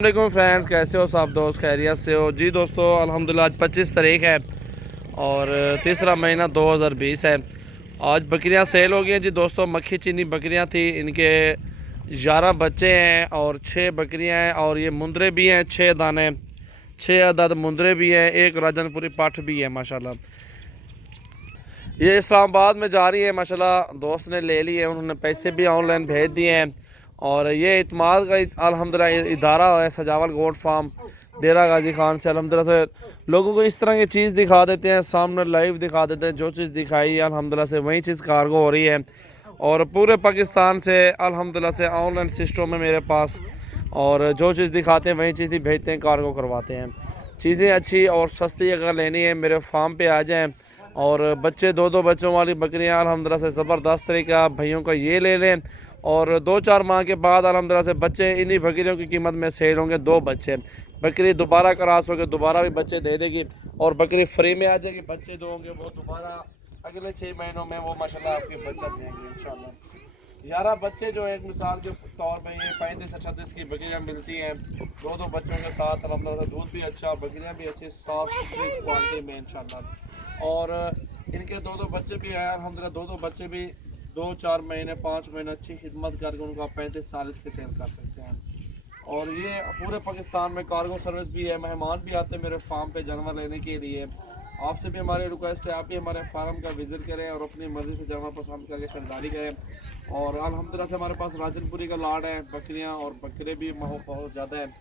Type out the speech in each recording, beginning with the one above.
वालेकुम फ्रेंड्स, कैसे हो सब दोस्त? खैरियत से हो जी दोस्तों? अल्हम्दुलिल्लाह आज 25 तारीख है और तीसरा महीना 2020 है। आज बकरियां सेल हो गई हैं जी दोस्तों। मक्खी चीनी बकरियां थी, इनके 11 बच्चे हैं और 6 बकरियां हैं और ये मुंदरे भी हैं 6 दाने, 6 अदद मुंदरे भी हैं, एक राजनपुरी पाठ भी है माशाल्लाह। ये इस्लामाबाद में जा रही है माशाल्लाह। दोस्त ने ले लिए, उन्होंने पैसे भी ऑनलाइन भेज दिए हैं और ये इत्माद का अल्हम्दुलिल्लाह इदारा है सजावल गोट फार्म डेरा गाजी खान से। अल्हम्दुलिल्लाह से लोगों को इस तरह की चीज़ दिखा देते हैं, सामने लाइव दिखा देते हैं। जो चीज़ दिखाई है अल्हम्दुलिल्लाह से वही चीज़ कार्गो हो रही है और पूरे पाकिस्तान से अल्हम्दुलिल्लाह से ऑनलाइन सिस्टम है मेरे पास और जो चीज़ दिखाते हैं वही चीज़ ही भेजते हैं, कार्गो करवाते हैं। चीज़ें अच्छी और सस्ती अगर लेनी है मेरे फार्म पे आ जाएँ। और बच्चे दो बच्चों वाली बकरियां अल्हम्दुलिल्लाह से ज़बरदस्त तरीका भैयों का ये ले लें और 2-4 माह के बाद अल्हम्दुलिल्लाह से बच्चे इन्हीं बकरियों की कीमत में सेल होंगे। 2 बच्चे बकरी दोबारा क्रॉस होकर दोबारा भी बच्चे दे देगी और बकरी फ्री में आ जाएगी। बच्चे जो होंगे वो दोबारा अगले 6 महीनों में वो माशाल्लाह आपके बच्चे देंगे इंशाल्लाह। 11 बच्चे जो एक मिसाल के तौर पर ये 35-36 की बकरियाँ मिलती हैं 2 बच्चों के साथ। अल्हम्दुलिल्लाह दूध भी अच्छा, बकरियाँ भी अच्छी साफ सुथरी क्वालिटी में इंशाल्लाह। और इनके 2 बच्चे भी हैं अल्हम्दुलिल्लाह। 2 बच्चे भी 2-4 महीने 5 महीने अच्छी खिदमत करके उनको आप 35-40 के सेल कर सकते हैं। और ये पूरे पाकिस्तान में कार्गो सर्विस भी है, मेहमान भी आते हैं मेरे फार्म पे जानवर लेने के लिए। आपसे भी हमारी रिक्वेस्ट है, आप भी हमारे फार्म का विज़िट करें और अपनी मर्ज़ी से जानवर पसंद करके खरीदारी करें। और अल्हम्दुलिल्लाह से हमारे पास राजनपुरी का लाड है, बकरियाँ और बकरे भी बहुत ज़्यादा हैं,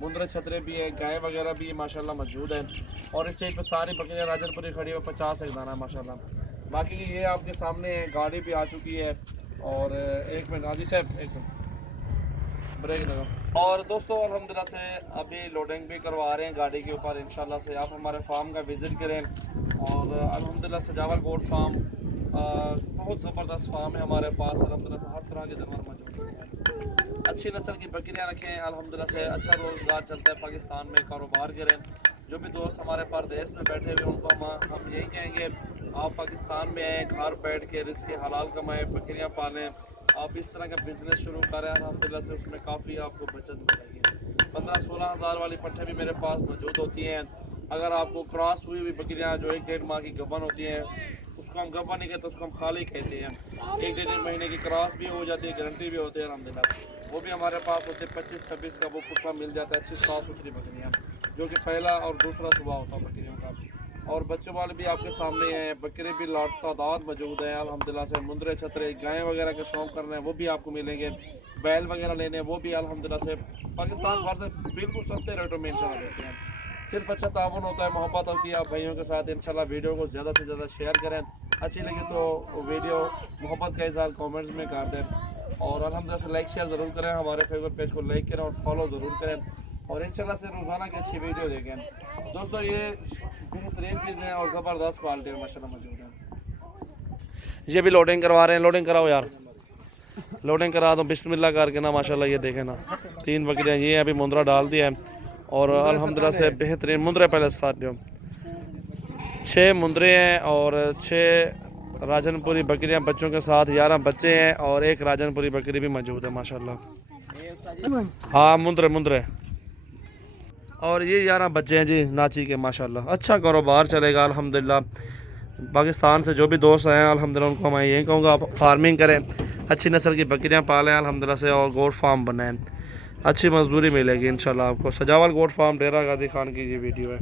मुंदरे छतरे भी है, गाय वगैरह भी माशाल्लाह मौजूद है। और इस साइड पे सारी बकरियाँ राजनपुरी खड़ी हुई 50 एक दाना माशाल्लाह। बाकी ये आपके सामने है, गाड़ी भी आ चुकी है। और एक मिनट हाजी साहब, एक मिनट ब्रेक लगा। और दोस्तों अल्हम्दुलिल्लाह से अभी लोडिंग भी करवा रहे हैं गाड़ी के ऊपर। इंशाल्लाह से आप हमारे फार्म का विज़िट करें। और अल्हम्दुलिल्लाह सजावल गोट फार्म बहुत ज़बरदस्त फार्म है हमारे पास। अल्हम्दुलिल्लाह से हर तरह के जानवर मौजूद हैं। अच्छी नस्ल की बकरियां रखें, अल्हम्दुलिल्लाह से अच्छा रोज़गार चलता है पाकिस्तान में, कारोबार करें। जो भी दोस्त हमारे परदेश में बैठे हुए उनको हम यही कहेंगे आप पाकिस्तान में आएँ, घर बैठ के रिस्क हलाल कमाएँ, बकरियां पालें। आप इस तरह का बिज़नेस शुरू करें, अल्हम्दुलिल्लाह से उसमें काफ़ी आपको बचत मिलेगी। 15-16 हज़ार वाली पट्ठे भी मेरे पास मौजूद होती हैं। अगर आपको क्रॉस हुई हुई बकरियाँ जो 1-1.5 माह की गबन होती हैं उसको हम गबन नहीं कहते, उसको हम खाली कहते हैं। 1-1.5 महीने की क्रॉस भी हो जाती है, गारंटी भी होती है अल्हम्दुलिल्लाह। वो भी हमारे पास होते हैं 25-26 का वो कुत्ता मिल जाता है, अच्छी साफ़ सुथरी बकरियाँ जो कि पहला और दूसरा सुबह होता है बकरियों का। और बच्चों वाले भी आपके सामने हैं, बकरे भी लाट तादाद मौजूद हैं अल्हम्दुलिल्लाह से। मुंदरे छतरे गाय वगैरह के शौक करने हैं वो भी आपको मिलेंगे, बैल वगैरह लेने वो भी अल्हम्दुलिल्लाह से पाकिस्तान भर से बिल्कुल सस्ते रेटों में इंशाल्लाह देते हैं। सिर्फ अच्छा ताउन होता है, मोहब्बत होती है आप भाइयों के साथ। इंशाल्लाह वीडियो को ज़्यादा से ज़्यादा शेयर करें, अच्छी लगी तो वीडियो मोहब्बत का इज़हार कमेंट्स में कर दें। और अल्हम्दुलिल्लाह से लाइक शेयर ज़रूर करें, हमारे फेसबुक पेज को लाइक करें और फॉलो ज़रूर करें। और इंशाल्लाह से रोज़ाना की अच्छी वीडियो देखें दोस्तों। ये बेहतरीन चीज़ें और ज़बरदस्त क्वालिटी में माशाल्लाह मौजूद हैं। ये भी लोडिंग करवा रहे हैं, लोडिंग कराओ यार, लोडिंग करा दो बिस्मिल्लाह करके ना माशाल्लाह। ये देखें ना 3 बकरियाँ ये अभी मुंदरा डाल दिया है और अल्हम्दुलिल्लाह से बेहतरीन मुंदरे पहले स्टार्ट जो 6 मुंदरे हैं और 6 राजनपुरी बकरियां बच्चों के साथ 11 बच्चे हैं और एक राजनपुरी बकरी भी मौजूद है माशाल्लाह। हाँ मुंदरे और ये 11 बच्चे हैं जी नाची के माशाल्लाह। अच्छा कारोबार चलेगा अल्हम्दुलिल्लाह। पाकिस्तान से जो भी दोस्त आए हैं अल्हम्दुलिल्लाह उनको मैं यही कहूँगा आप फार्मिंग करें, अच्छी नस्ल की बकरियां पालें अल्हम्दुलिल्लाह से और गोट फार्म बनाएं, अच्छी मजदूरी मिलेगी इंशाल्लाह आपको। सजावल गोट फार्म डेरा गाजी खान की ये वीडियो है।